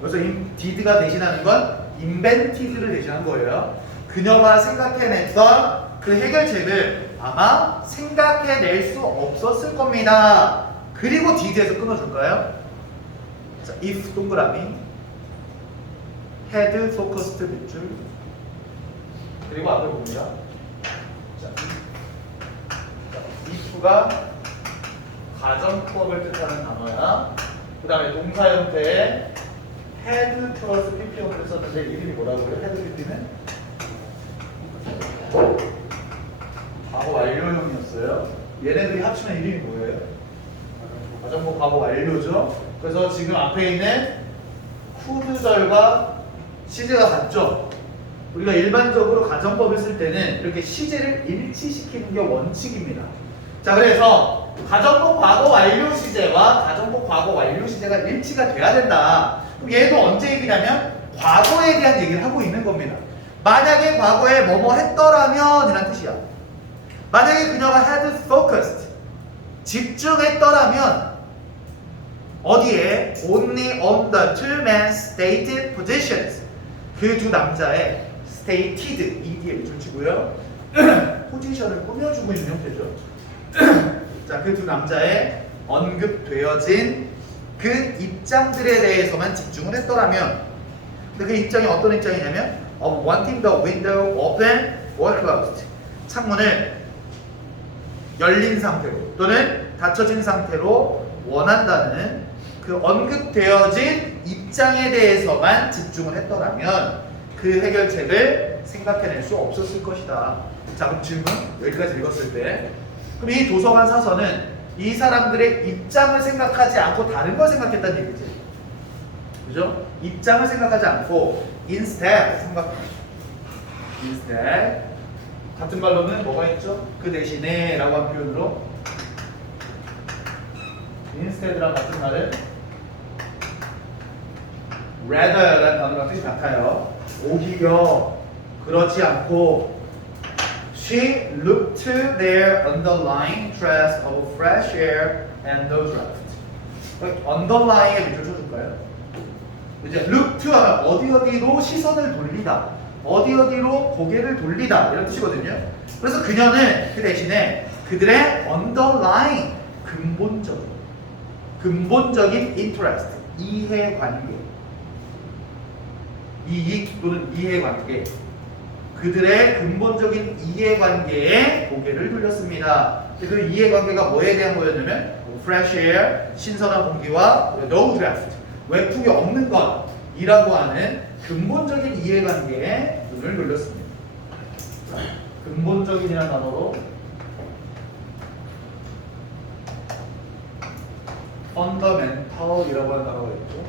여기서 did가 대신하는 건 invented를 대신한 거예요. 그녀가 생각해냈던 그 해결책을 아마 생각해낼 수 없었을 겁니다. 그리고 did에서 끊어줄까요? 자, if 동그라미 had focused 밑줄 그리고 앞에 봅니다. 자, if가 가정법을 뜻하는 단어야. 그 다음에 동사 형태에 had 플러스 pp 형태를 썼는데 이름이 뭐라고요? had pp는 과거 완료형이었어요. 얘네들이 합치면 이름이 뭐예요? 가정법 과거 완료죠. 그래서 지금 앞에 있는 could절과 시제가 같죠. 우리가 일반적으로 가정법을 쓸 때는 이렇게 시제를 일치시키는 게 원칙입니다. 자, 그래서 가정법 과거 완료 시제와 가정법 과거 완료 시제가 일치가 돼야 된다. 그럼 얘도 언제 얘기냐면 과거에 대한 얘기를 하고 있는 겁니다. 만약에 과거에 뭐뭐 했더라면 이란 뜻이야. 만약에 그녀가 had focused, 집중했더라면 어디에? Only on the two men's stated positions. 그 두 남자의 stated, ed에 줄치고요. 포지션을 꾸며주고 있는 형태죠. 자, 그 두 남자의 언급되어진 그 입장들에 대해서만 집중을 했더라면, 근데 그 입장이 어떤 입장이냐면 of wanting the window open or closed. 창문을 열린 상태로 또는 닫혀진 상태로 원한다는 그 언급되어진 입장에 대해서만 집중을 했더라면 그 해결책을 생각해낼 수 없었을 것이다. 자, 그럼 질문 여기까지 읽었을 때, 그럼 이 도서관 사서는 이 사람들의 입장을 생각하지 않고 다른 걸 생각했다는 얘기지. 그죠? 입장을 생각하지 않고 instead 같은 말로는 뭐가 있죠? 그 대신에 라고 한 표현으로 instead랑 같은 말은 rather라는 단어랑 뜻이 같아요. 오히려 그렇지 않고 she looked to their underlying interest of fresh air and the draft. underlying에 밑줄 쳐줄까요? 이제 look to 하면 어디로 시선을 돌리다, 어디로 고개를 돌리다 이런 뜻이거든요. 그래서 그녀는 그 대신에 그들의 underlying 근본적인 interest, 이해관계, 이익 또는 이해관계, 그들의 근본적인 이해관계에 고개를 돌렸습니다. 그 이해관계가 뭐에 대한 거였냐면 fresh air, 신선한 공기와 no draft, 외풍이 없는 것이라고 하는 근본적인 이해관계에 눈을 돌렸습니다. 근본적인이라는 단어로 fundamental이라고 하는 단어가 있죠.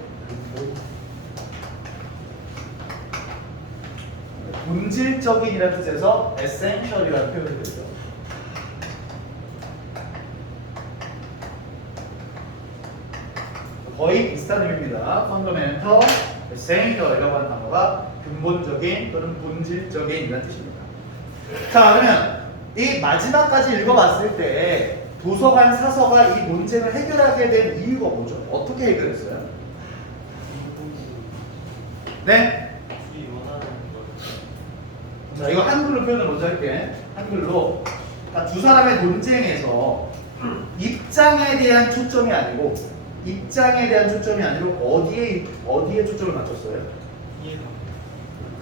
본질적인이라는 뜻에서 essential이라는 표현이 되죠. 거의 비슷한 의미입니다. fundamental, essential이라고 하는 단어가 근본적인 또는 본질적인이라는 뜻입니다. 자, 그러면 이 마지막까지 읽어봤을 때 도서관 사서가 이 논쟁을 해결하게 된 이유가 뭐죠? 어떻게 해결했어요? 네? 이 원하는 것. 자, 이거 한글로 표현을 먼저 할게. 한글로. 두 사람의 논쟁에서 입장에 대한 초점이 아니고 어디에 초점을 맞췄어요? 이해가.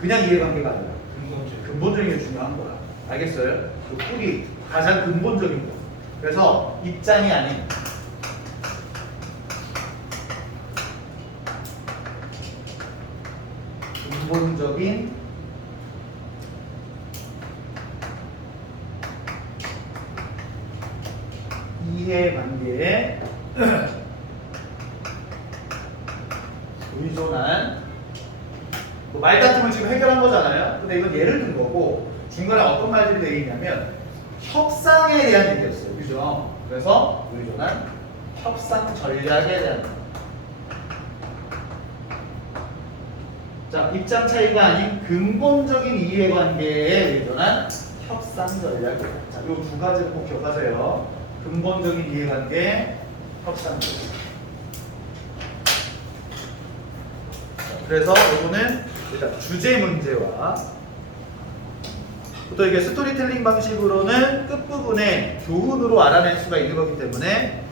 그냥 이해관계가 아니라 근본적. 근본적인 게 중요한 거야. 알겠어요? 그 뿌리, 가장 근본적인 거. 그래서 입장이 아닌 근본적인 이해관계에 의존한 말다툼을 지금 해결한 거잖아요. 근데 이건 예를 든 거고 중간에 어떤 말들이 되어 있냐면 협상에 대한 얘기였어요. 그죠? 그래서 의존한 협상 전략에 대한 거. 자, 입장 차이가 아닌 근본적인 이해관계에 의존한 협상 전략. 자, 이 두 가지를 꼭 기억하세요. 근본적인 이해관계, 협상 전략. 그래서 이거는 일단 주제 문제와 또 이게 스토리텔링 방식으로는 끝부분에 교훈으로 알아낼 수가 있는 거기 때문에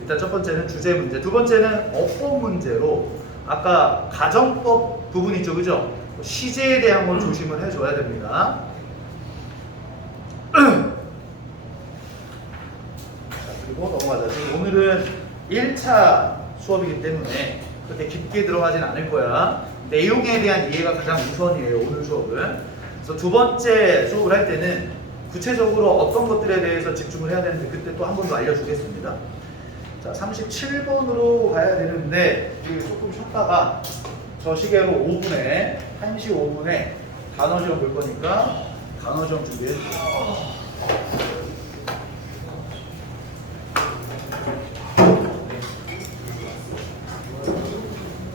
일단 첫 번째는 주제 문제, 두 번째는 어법 문제로 아까 가정법 부분 있죠, 그죠? 시제에 대한 건 조심을 해줘야 됩니다. 자, 그리고 넘어가자. 지금 오늘은 1차 수업이기 때문에 그렇게 깊게 들어가진 않을 거야. 내용에 대한 이해가 가장 우선이에요, 오늘 수업은. 그래서 두 번째 수업을 할 때는 구체적으로 어떤 것들에 대해서 집중을 해야 되는데 그때 또 한 번 더 알려주겠습니다. 자, 37번으로 가야 되는데 우리 조금 쉬었다가 저 시계로 5분에 1시 5분에 단어 시험 볼 거니까 단어 시험 준비해 주세요.